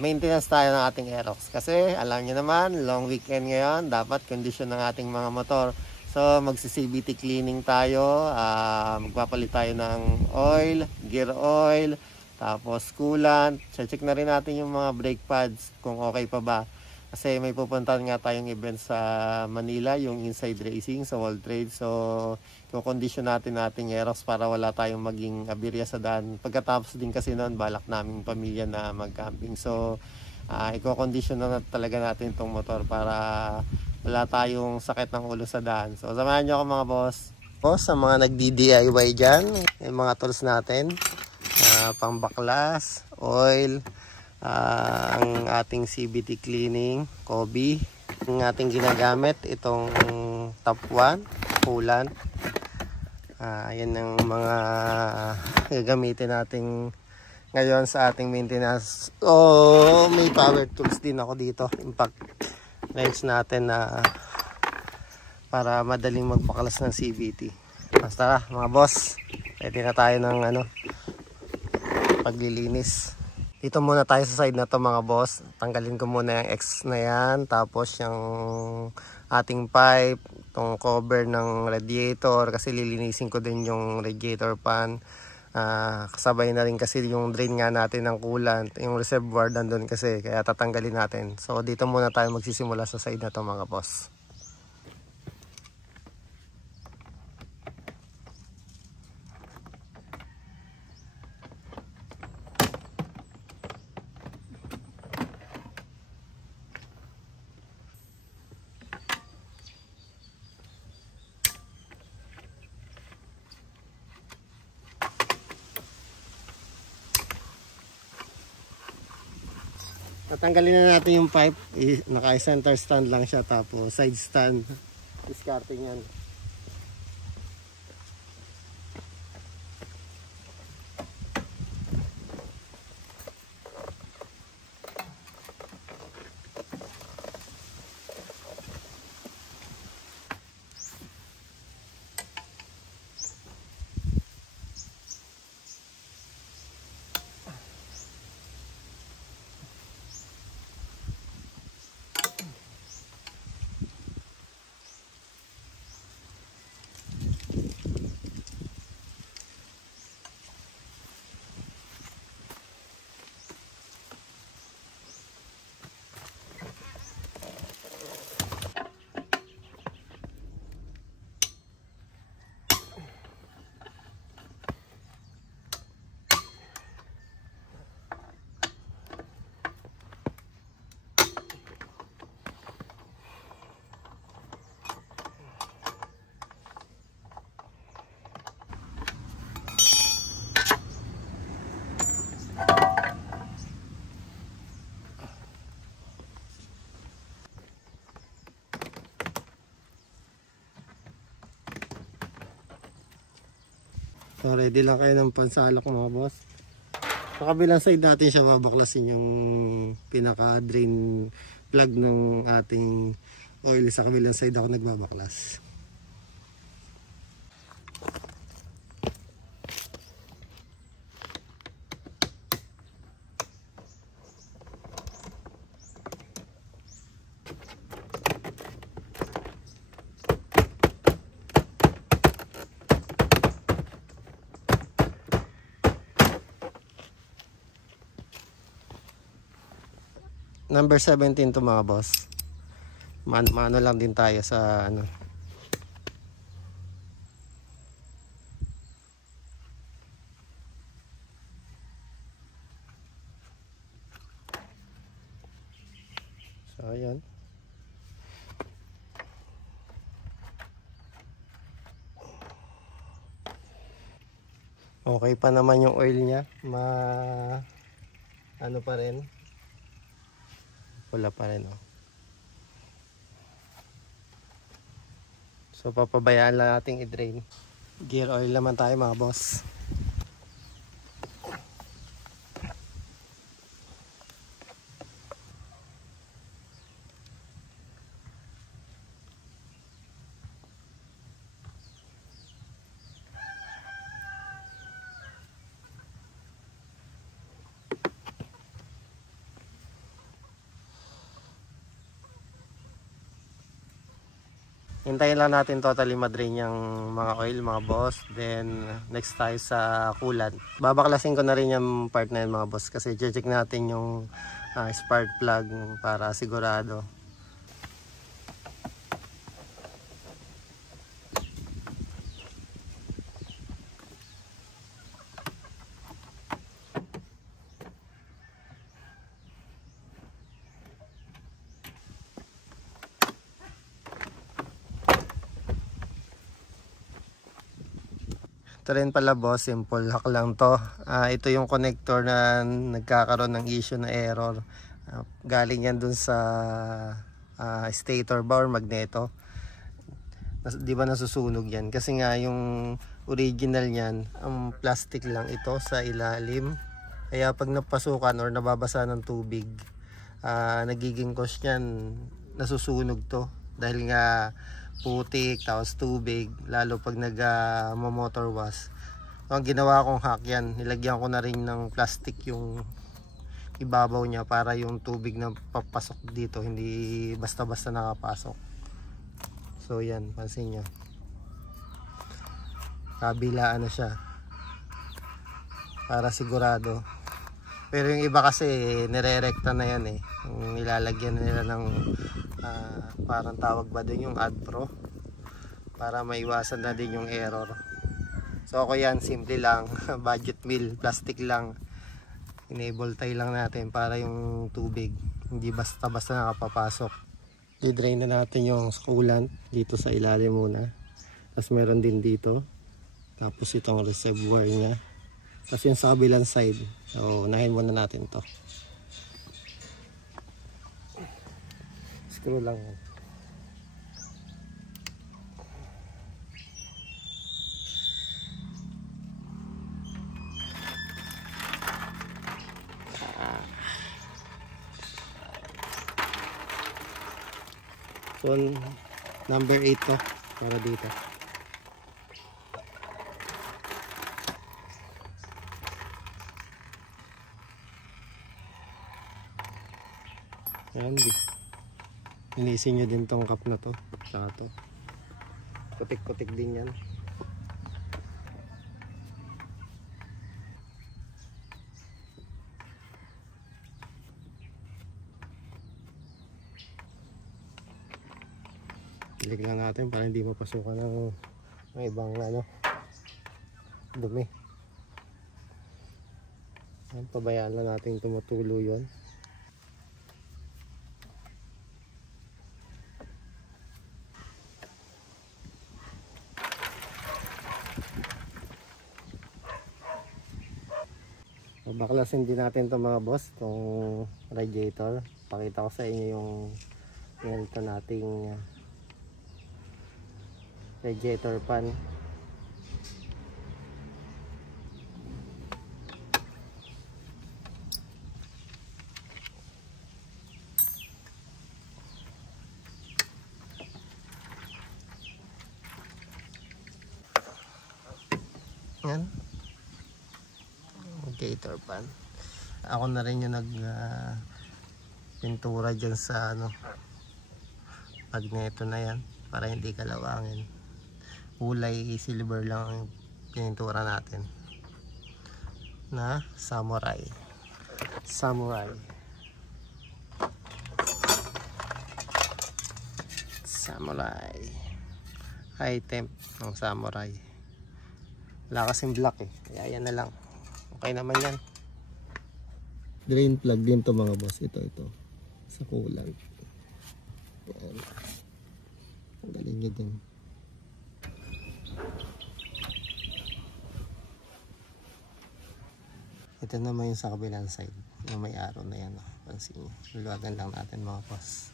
maintenance tayo ng ating Aerox. Kasi alam niyo naman, long weekend ngayon, dapat condition ng ating mga motor. So magsi-CVT cleaning tayo, magpapalit tayo ng oil, gear oil, tapos coolant. Check na rin natin yung mga brake pads kung okay pa ba. Kasi may pupuntahan nga tayong event sa Manila, yung Inside Racing sa World Trade. So, i-condition natin ating Aerox para wala tayong maging aberya sa daan. Pagkatapos din kasi noon, balak naming pamilya na mag-camping. So, i-condition na talaga natin itong motor para wala tayong sakit ng ulo sa daan. So, samahan nyo ako mga boss. Boss, sa mga nagdi-DIY dyan, yung mga tools natin, pang-baklas, oil, ang ating CVT cleaning, Kobe, ang ating ginagamit, itong top 1, coolant. Yan ang mga gagamitin natin ngayon sa ating maintenance. May power tools din ako dito, impact wrench natin na para madaling magpaklas ng CVT. Basta mga boss, pwede na tayo ng paglilinis. Dito muna tayo sa side na to mga boss. Tanggalin ko muna yung X na yan. Tapos yung ating pipe, itong cover ng radiator. Kasi lilinisin ko din yung radiator pan. Kasabay na rin kasi yung drain nga natin ng coolant. Yung reservoir nandun kasi. Kaya tatanggalin natin. So dito muna tayo magsisimula sa side na to mga boss. Tatanggalin na natin yung pipe. Naka-center stand lang siya, tapos side stand. Discarding yan. So ready lang kayo ng pansalak mga boss. Sa kabilang side natin siya babaklasin yung pinaka drain plug ng ating oil. Sa kabilang side ako nagbabaklas. Number 17 to mga boss. Mano lang din tayo sa So ayan. Okay pa naman yung oil niya. Pa rin. Wala pa rin So papabayaan lang nating i-drain. Gear oil naman tayo mga boss. Hintayin lang natin totally madrain yung mga oil, mga boss. Then next tayo sa coolant. Babaklasin ko na rin yung part na yun mga boss, kasi check natin yung spark plug para sigurado. Ito rin pala boss, simple hack lang to. Ito yung connector na nagkakaroon ng issue na error. Galing yan dun sa stator ba or magneto. Di ba nasusunog yan? Kasi nga yung original yan, ang plastic lang ito sa ilalim. Kaya pag napasukan or nababasa ng tubig, nagiging cause yan, nasusunog to. Dahil nga putik, tapos tubig, lalo pag nag-motor wash. So, ang ginawa kong hack yan, nilagyan ko na rin ng plastic yung ibabaw niya para yung tubig na papasok dito hindi basta-basta nakapasok. So yan, pansin nyo, kabilaan na siya para sigurado. Pero yung iba kasi nire-recta na yan eh, yung ilalagyan nila ng parang tawag ba doon, yung AdPro, para maiwasan na din yung error. So ako yan, simple lang budget meal, plastic lang, enable tie lang natin para yung tubig hindi basta-basta nakapapasok. I-drain na natin yung coolant dito sa ilalim muna, tapos meron din dito, tapos itong reservoir nya, tapos yung sa kabilang side. So unahin muna natin to, screw lang. So number 8 to para dito. Ayan, linisin nyo din tong cup na to, tsaka to, kutik-kutik din yan. Ilig lang natin para hindi mapasukan ng ibang dumi. Ayan, pabayaan lang natin tumutulo yun. Baklasin din natin itong mga boss, itong radiator. Pakita ko sa inyo yung ganito nating radiator pan. Yan, radiator pan. Ako na rin yung pintura dyan sa magneto na yan para hindi kalawangin. Kulay silver lang ang pinintura natin na samurai high temp ng samurai. Wala kasing black eh, kaya yan na lang, okay naman yan. Drain plug din to mga boss, ito sa coolant. Ang galing nyo din. Ito naman yung sa kabilang side, yung may arrow na yan. Pansin nyo, luluwagan lang natin mga boss.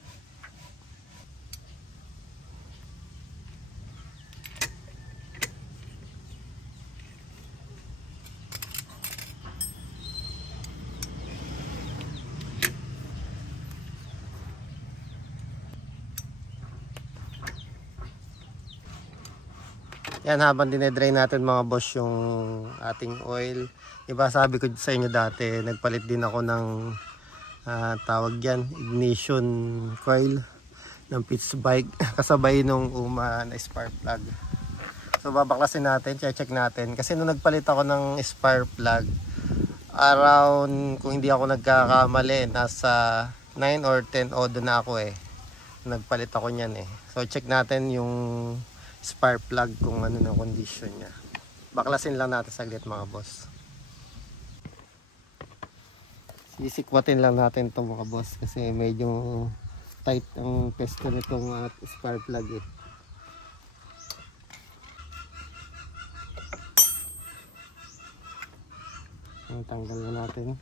Yan, habang dinedrain natin mga boss yung ating oil. Diba sabi ko sa inyo dati, nagpalit din ako ng tawag yan, ignition coil. ng pitch bike kasabay nung UMA na spark plug. So babaklasin natin, check natin kasi nung nagpalit ako ng spark plug around, kung hindi ako nagkakamali, nasa 9 or 10 odo na ako nagpalit ako niyan So check natin yung spark plug kung ano na condition niya. Baklasin lang natin saglit mga boss. Sisikwatin lang natin ito mga boss kasi medyo tight ang pesto nitong spark plug Tanggal na natin.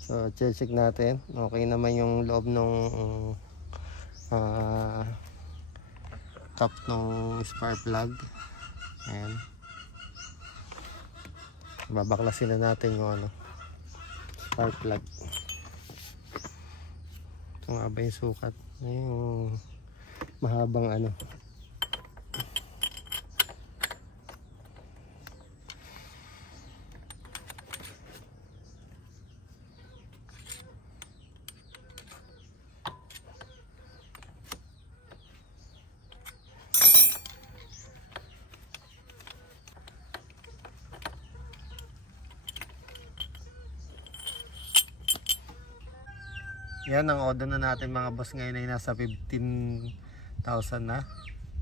So check natin. Okay naman yung loob ng cap ng spark plug. Ayan. Babaklasin na natin yung spark plug. Ito nga ba yung sukat? Yung mahabang Yan ang odo na natin mga boss ngayon ay nasa 15,000 na.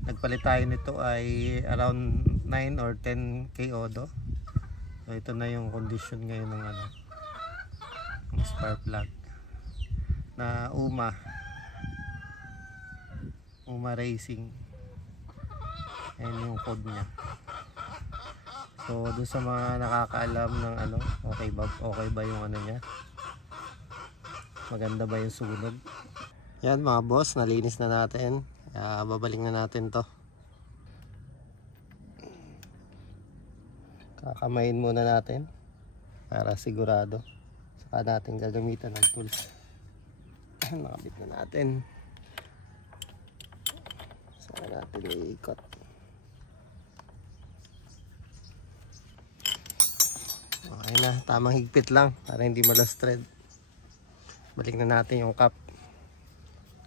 Nagpalit tayo nito ay around 9 or 10k odo. So ito na yung condition ngayon ng ng spark plug na UMA Racing. Ayan yung code niya. So doon sa mga nakakaalam ng okay ba yung niya, maganda ba yung sunog. Yan mga boss, nalinis na natin. Babalik na natin to. Kakamayin muna natin para sigurado. Saka natin gagamitan ng tools. Nakabit na natin. Saka natin iikot. Okay na, tamang higpit lang para hindi malas thread. Balik na natin yung cap.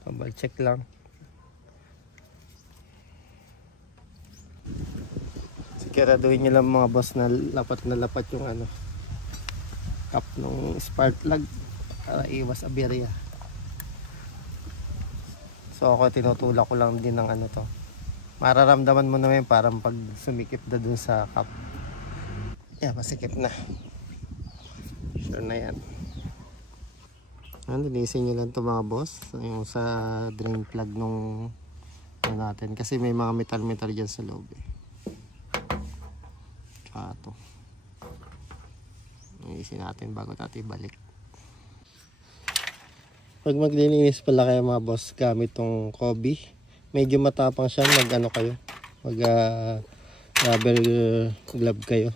Double check lang. Siguraduhin nyo lang mga boss na lapat yung cap ng spark plug para iwas aberya. So ako tinutulak ko lang din ng to. Mararamdaman mo naman parang pag sumikip na dun sa cap. Yan, masikip na. Sure na yan. Linisin nyo lang ito mga boss, yung sa drain plug nung natin kasi may mga metal dyan sa loob tsaka ito linisin natin bago natin balik. Pag maglilinis pala kayo mga boss gamit tong Kobe, medyo matapang siya, kayo mag rubber glove kayo,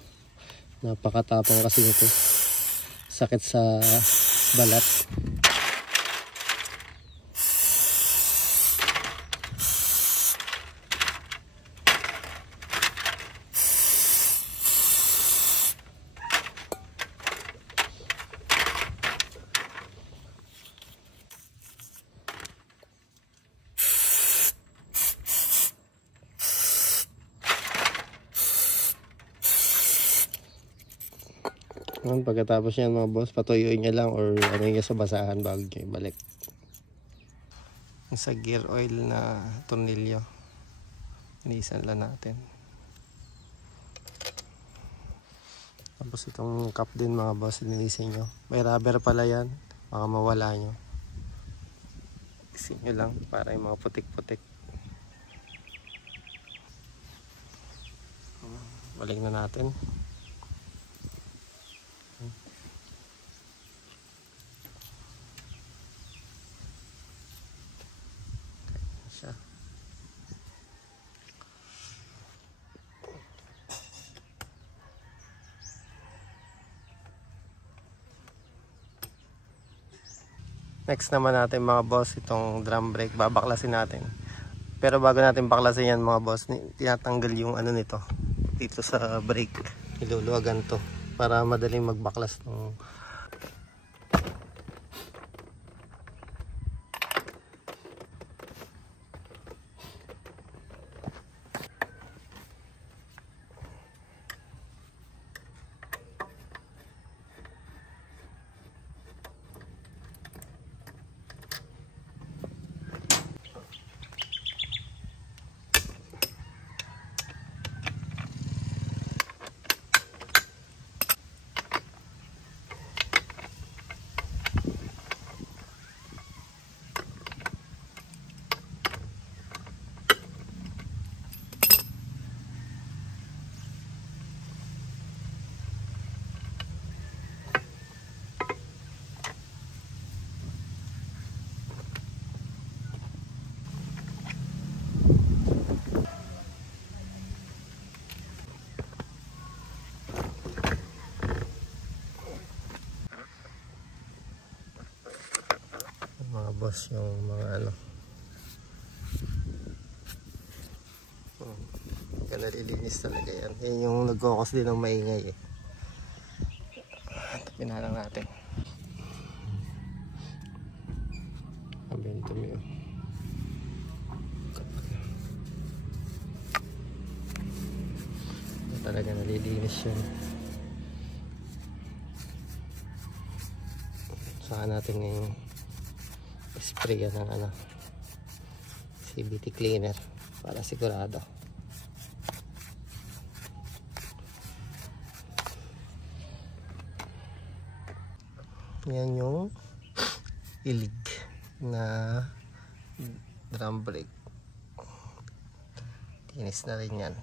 napakatapang kasi nito, sakit sa balat. Pagkatapos yan mga boss, patuyuin nyo lang or nyo sa basahan bago nyo ibalik. Sa gear oil na tornilyo, linisan lang natin. Tapos itong cap din mga boss, linisin nyo. May rubber pala yan, baka mawala nyo. Linisin nyo lang para yung mga putik-putik. Balik na natin. Next naman natin mga boss, itong drum brake, babaklasin natin. Pero bago natin baklasin yan mga boss, tinatanggal yung nito dito sa brake. Iluluwagan to para madaling magbaklas ng mga boss, yung mga ano. Nalilinis talaga yan. Yan yung nagkukos din ng maingay eh. Tapin na lang natin. Abento mo yun. Talaga nalilinis yun. Saka natin ngayon spray yan ng ano, CVT cleaner para sigurado. Yan yung ilig na drum brake. Tinis na rin yan.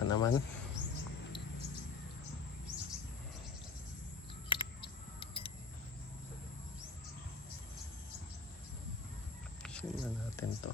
pa naman. Simulan natin to.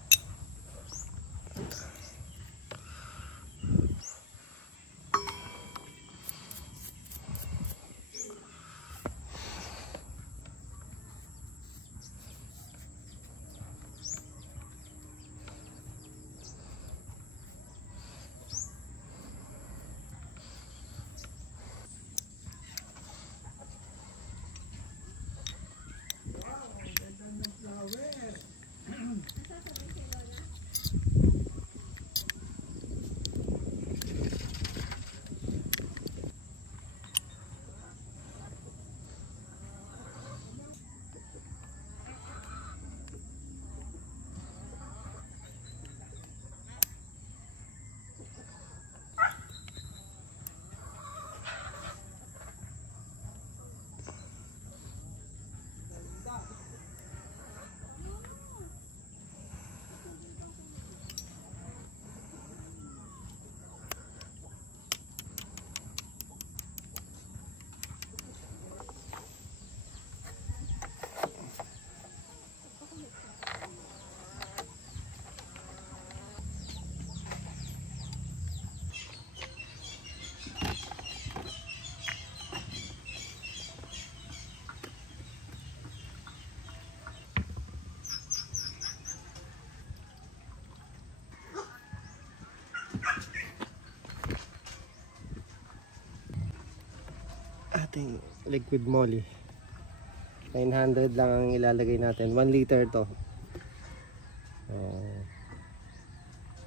ating liquid moly. 900 lang ang ilalagay natin. 1 liter to.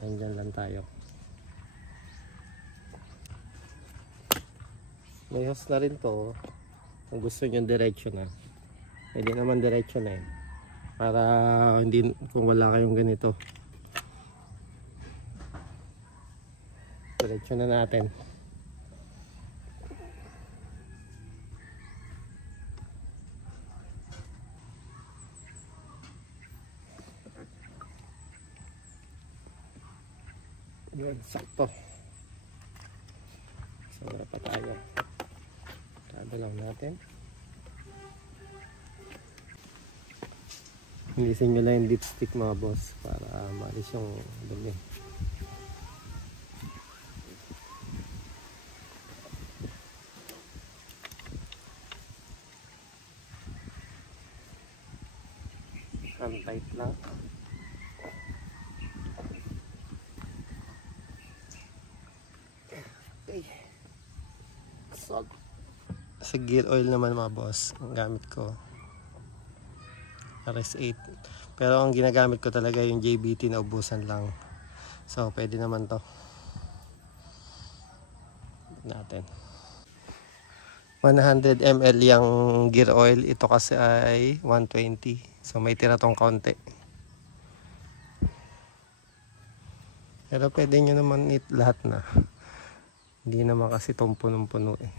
Andyan lang tayo. May hose na rin to. Kung gusto nyo diretso na, pwede naman diretso na para hindi, kung wala kayong ganito, diretso na natin. Yun, sakto. Sobra pa tayo. Tado lang natin. Hilisin nyo lang yung dipstick mga boss para maalis yung dumi. Ang tight lang. Okay. Salt. Sa gear oil naman mga boss, ang gamit ko RS8. Pero ang ginagamit ko talaga yung JBT na ubusan lang. So pwede naman to. Natin. 100 ml yung gear oil. Ito kasi ay 120. So may tira tong konti. Pero pwede nyo naman lahat na. Hindi naman kasi itong punong-puno eh.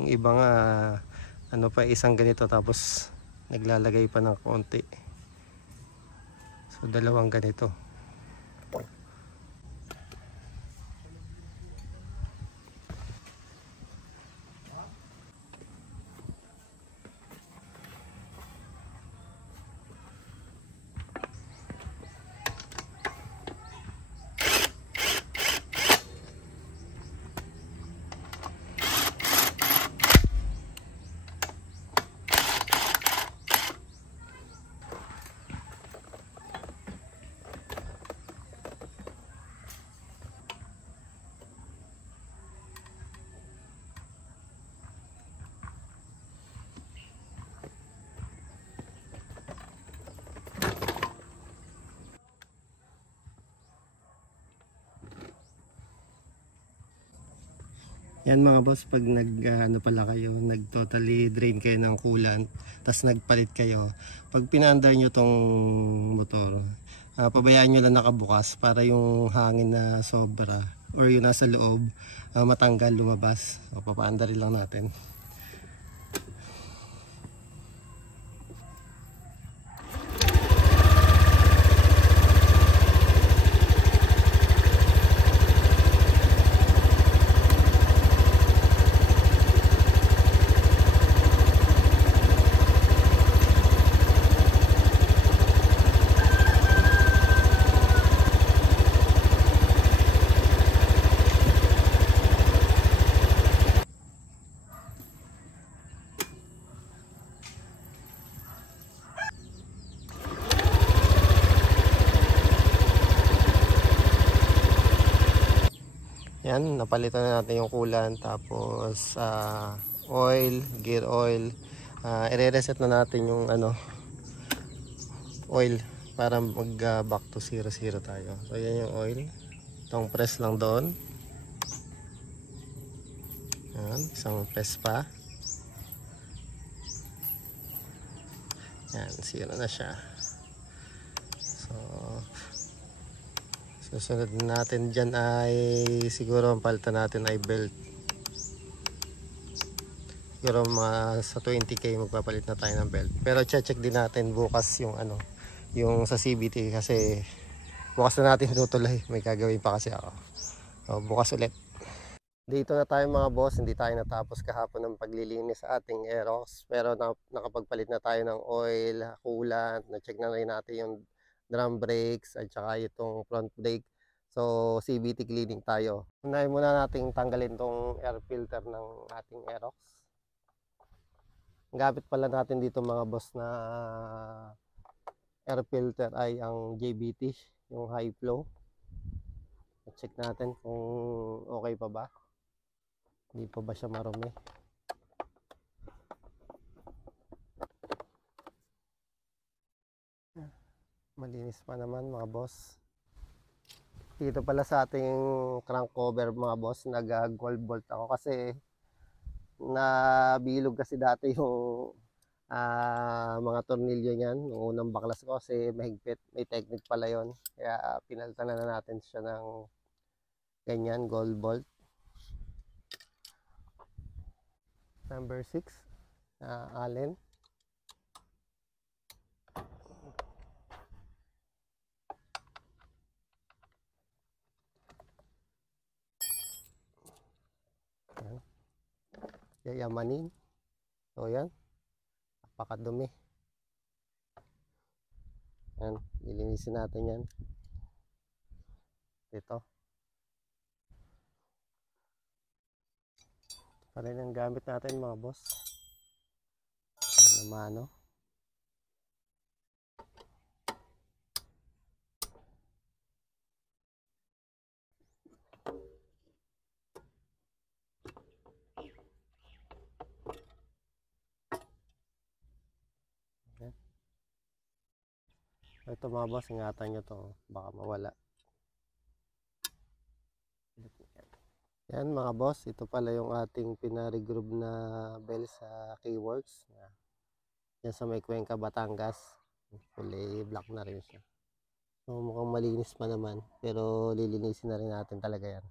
Yung iba nga ano pa, isang ganito tapos naglalagay pa ng konti. So dalawang ganito. Yan mga boss, pag ano pala kayo, nag totally drain kayo ng coolant, tapos nagpalit kayo, pag pinaandar nyo tong motor, pabayaan nyo lang nakabukas para yung hangin na sobra or yung nasa loob matanggal, lumabas. So papaandarin lang natin. Yan, napalitan na natin yung coolant, tapos oil, gear oil. I-reset na natin yung oil para mag back to 00 tayo. So yan yung oil. Itong press lang doon. Yan, isang press pa. Yan, 0 na siya. So susunod natin dyan ay siguro ang palitan natin ay belt. Siguro mga sa 20k magpapalit na tayo ng belt. Pero check din natin bukas yung yung sa CVT kasi bukas na natin tutuloy. May gagawin pa kasi ako. So, bukas ulit. Dito na tayo mga boss, hindi tayo natapos kahapon ng paglilinis sa ating Aerox. Pero nakapagpalit na tayo ng oil, coolant, na-check na rin natin yung drum brakes at saka itong front brake. So CVT cleaning tayo. Unahin muna nating tanggalin tong air filter ng ating Aerox. Ang gamit pala natin dito mga boss na air filter ay ang JBT, yung high flow. Check natin kung okay pa ba. Hindi pa ba siya marumi? Malinis pa naman mga boss. Dito pala sa ating crank cover mga boss, nag gold bolt ako kasi nabilog kasi dati yung mga tornilyo niyan nung unang baklas ko kasi mahigpit, may technique pala yon, kaya pinalitan na natin siya ng ganyan gold bolt number 6 Allen. Yan. Yayamanin. So yan, napakadumi. Yan, lilinisin natin yan. Ito pa rin ang gamit natin mga boss. Mano. Ito mga boss, ingatan nyo to, baka mawala. Yan mga boss, ito pala yung ating pina-regroove na bell sa Keyworks. Yan sa may Cuenca, Batangas. Kulay black na rin siya. So mukhang malinis pa naman, pero lilinisin na rin natin talaga yan.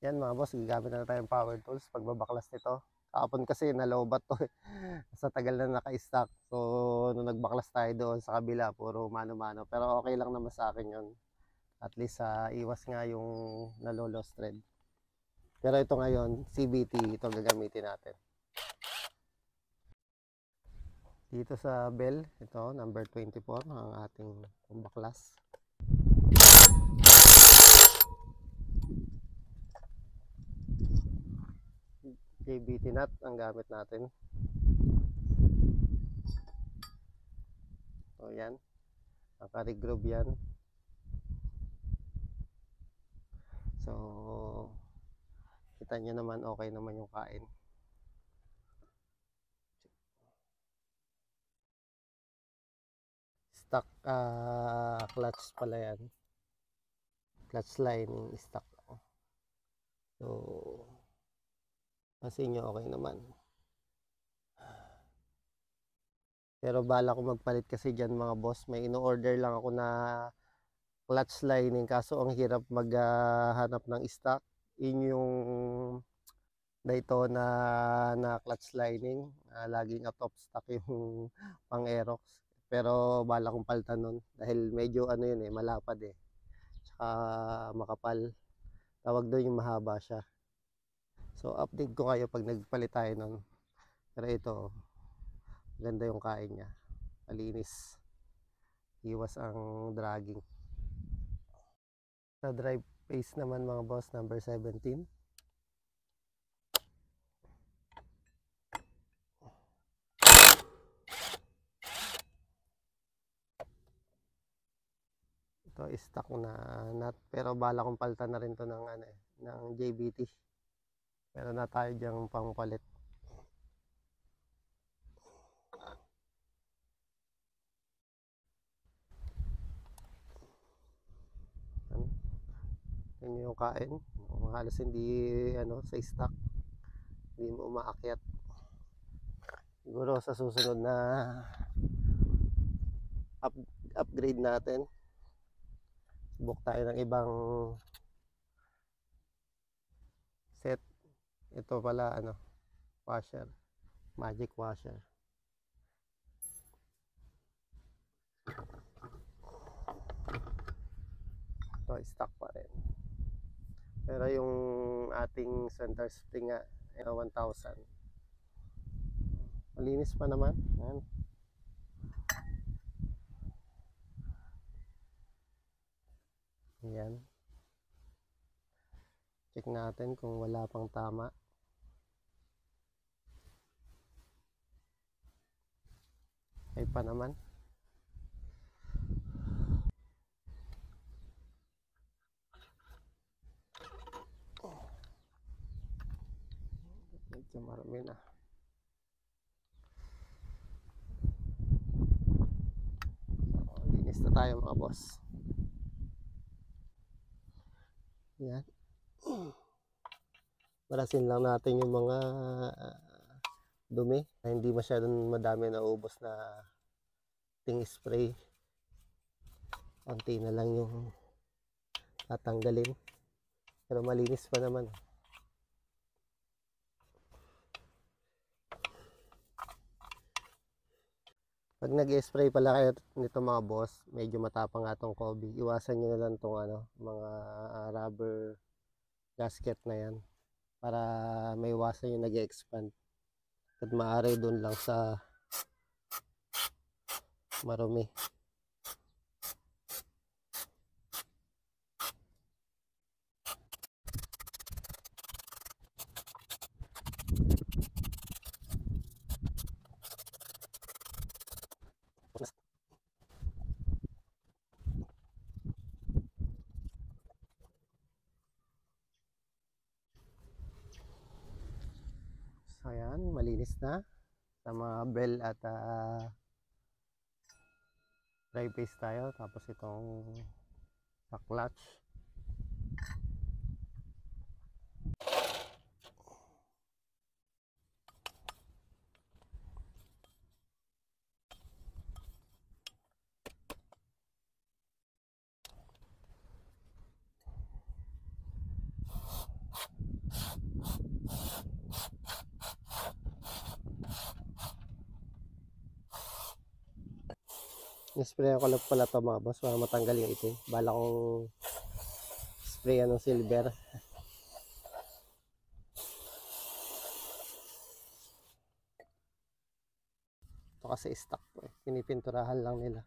Yan mga boss, gagamit na tayong power tools pagbabaklas nito. Kapon kasi nalobat to sa tagal na naka-stock. So nung nagbaklas tayo doon sa kabila, puro mano-mano. Pero okay lang naman sa akin yun. At least iwas nga yung nalolos thread. Pero ito ngayon, CVT, ito gagamitin natin. Dito sa bell, ito number 24 ang ating pambaklas. JBT nut ang gamit natin. So yan, naka-regroove yan. So kita nyo naman, okay naman yung kain. Stock clutch pala yan, clutch lining stock. So kasi nyo okay naman, pero bala ko magpalit kasi dyan mga boss. May ino-order lang ako na clutch lining, kaso ang hirap maghanap ng stock. Yun yung Daytona na clutch lining, laging out of stock yung pang Aerox. Pero bala kong palitan nun dahil medyo ano yun malapad tsaka makapal, tawag doon yung mahaba siya. So update ko kayo pag nagpalit tayo nun. Pero ito, ganda yung kain niya, malinis, iwas ang dragging. Sa drive phase naman mga boss, number 17. Ito stock na nut, pero bala kong palitan na rin to ng ng JBT. Pero na tayo diyang pangpalit. Yan yung kain, halos hindi sa stock, hindi mo umaakyat. Siguro sa susunod na upgrade natin, subok tayo ng ibang set. Ito pala washer, magic washer. Ito stock pa rin, pero yung ating center spring nga 1,000. Malinis pa naman. Ayan. Ayan. Check natin kung wala pang tama. Ay pa naman. medyo marami na. So, linis na tayo mga boss. Yan. Marasin lang natin yung mga dumi na hindi masyadong madami na ubos na ting spray. Konti na lang yung tatanggalin. Pero malinis pa naman. Pag nag-spray pala kayo nito mga boss, medyo matapang nga tong Kobe. Iwasan nyo na lang tong mga rubber gasket na yan. Para may iwasan yung nag-expand. At maaari doon lang sa marumi. So ayan, malinis na sa mga bell at dry paste tayo. Tapos itong sa clutch. Nisprayan ko lang pala ito mga boss para matanggal yung itim. Bala kong sprayan ng silver. Ito kasi stock to eh. Pinipinturahan lang nila.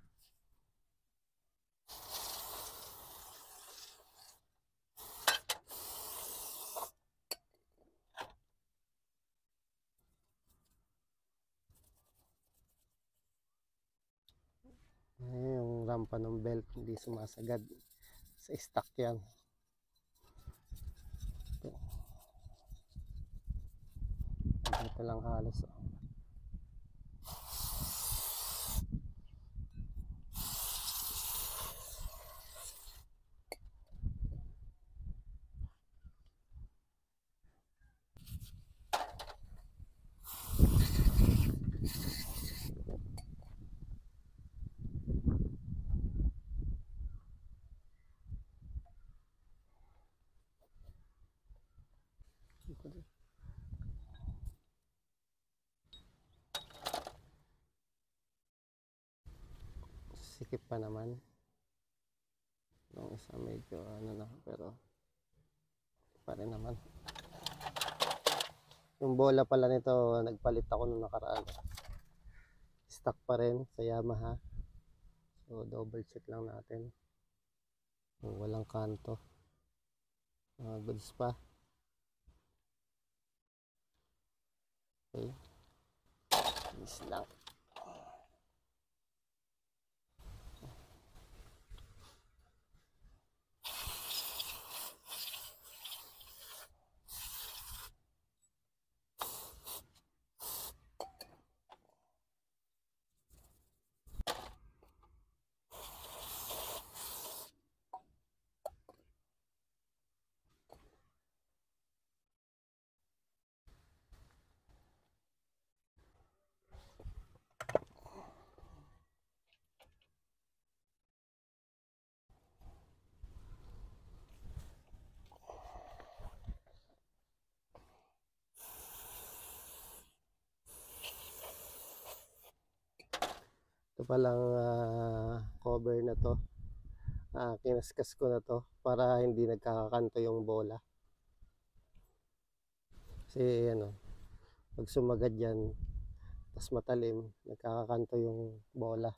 Yung rampa ng belt hindi sumasagad. Sa stock yan. Dito lang halos. Sikip pa naman. Yung isa medyo na, pero pa rin naman. Yung bola pala nito, nagpalit ako nung nakaraan. Stock pa rin sa Yamaha. So double check lang natin. Kung walang kanto. Goods pa. Okay. This lang. Ito palang cover na to. Kinaskas ko na to para hindi nagkakakanto yung bola. Kasi pag sumagad yan, tas matalim, nagkakakanto yung bola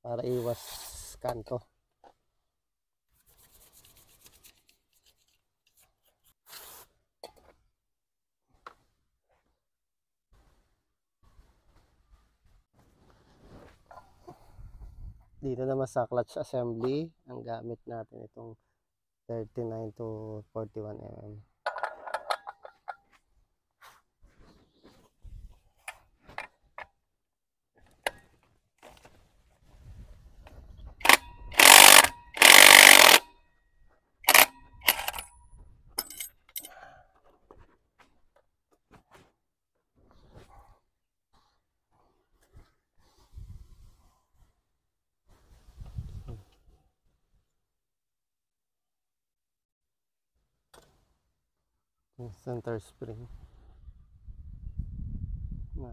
para iwas kanto. Dito naman sa clutch assembly, ang gamit natin itong 39 to 41 mm. Yung center spring na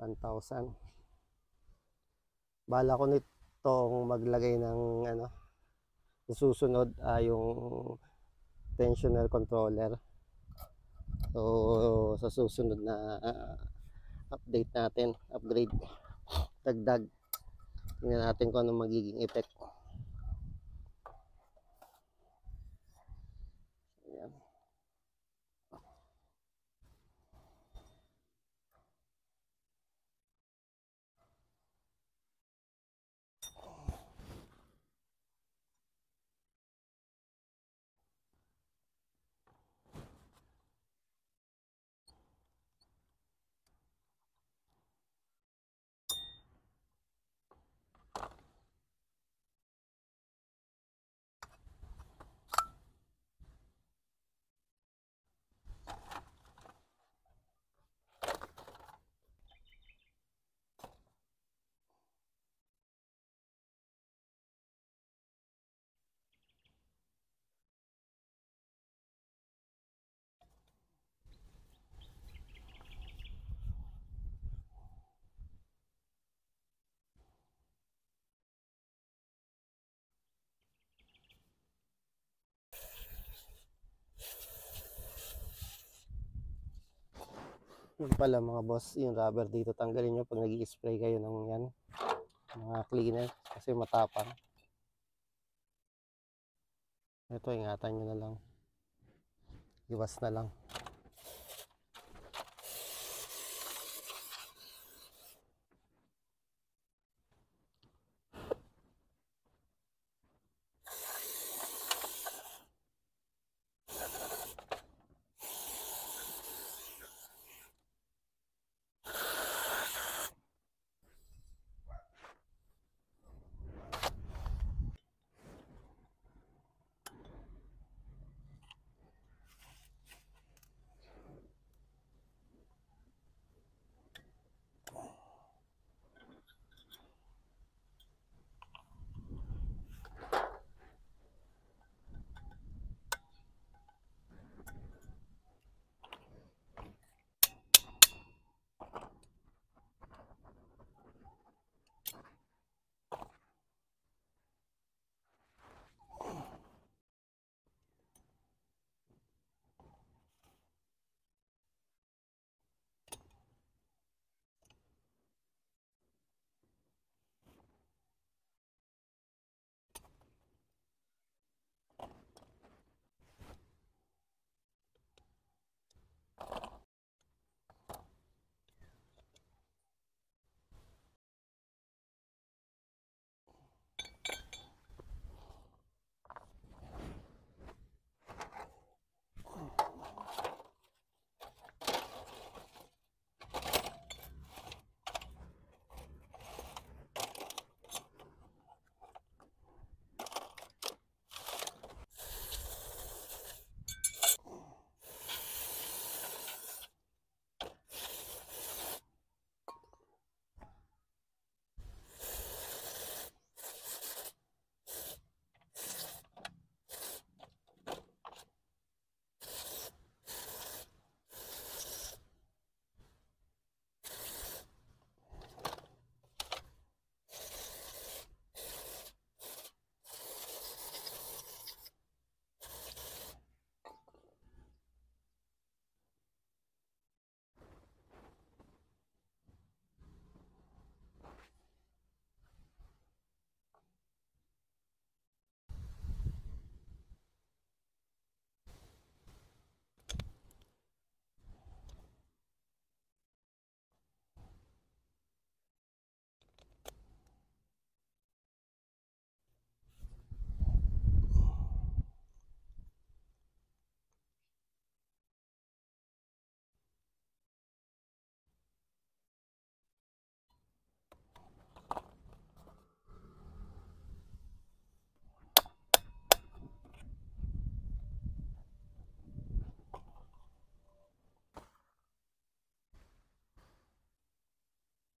1,000. Bala ko nitong maglagay ng ano, susunod yung tensioner controller. So sa susunod na update natin, upgrade, dagdag, tingnan natin kung anong magiging effect. Ayan. Yun pala mga boss, yung rubber dito tanggalin nyo pag nag-i-spray kayo ng yan, mga cleaner, kasi matapang. Ito, ingatan nyo na lang, iwas na lang.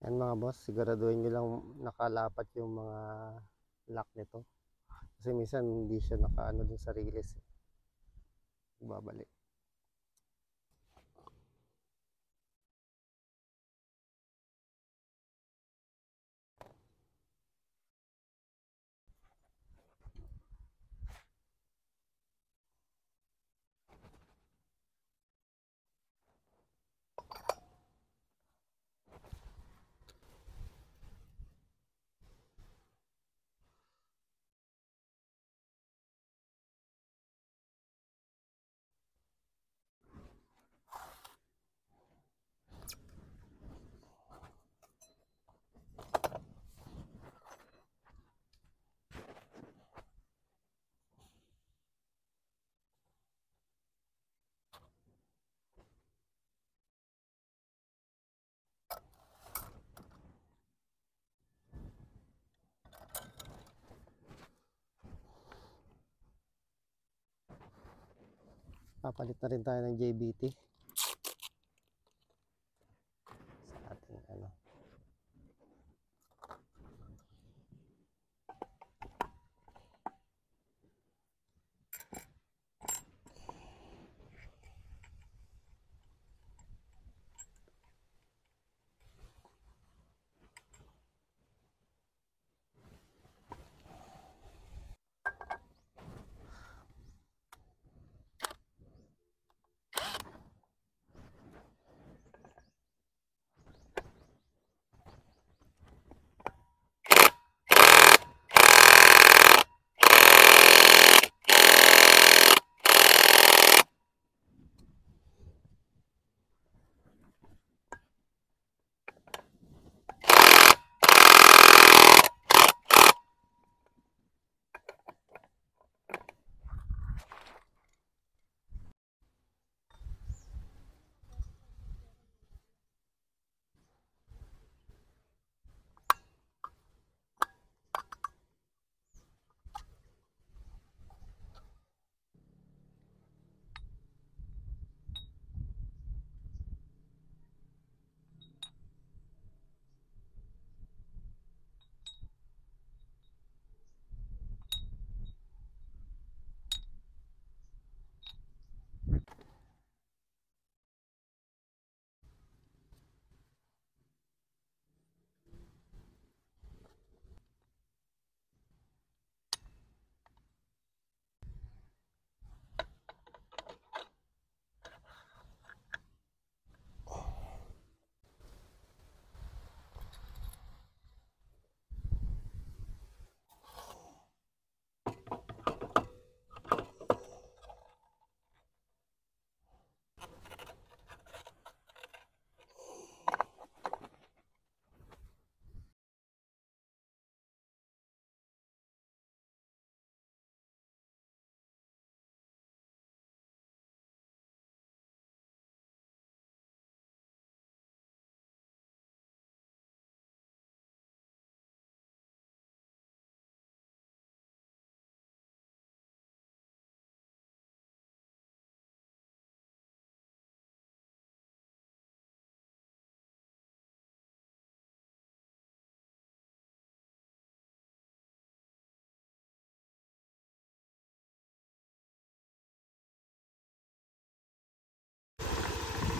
Yan mga boss, siguraduhin nyo lang nakalapat yung mga lock nito. Kasi minsan hindi siya nakaano dun sa release. Babalik. Papalit na rin tayo ng JBT sa ating ano.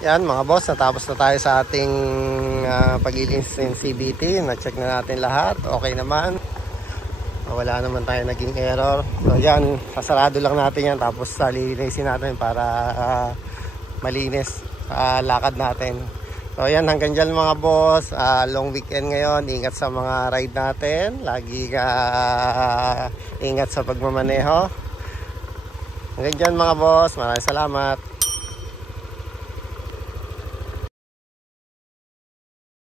Yan mga boss, natapos na tayo sa ating paglilinis ng CVT. Na-check na natin lahat, okay naman, wala naman tayo naging error. So yan, sasarado lang natin yan, tapos lilinisin natin para malinis lakad natin. So yan, hanggang dyan mga boss. Long weekend ngayon, ingat sa mga ride natin, lagi ingat sa pagmamaneho. Hanggang dyan mga boss, maraming salamat.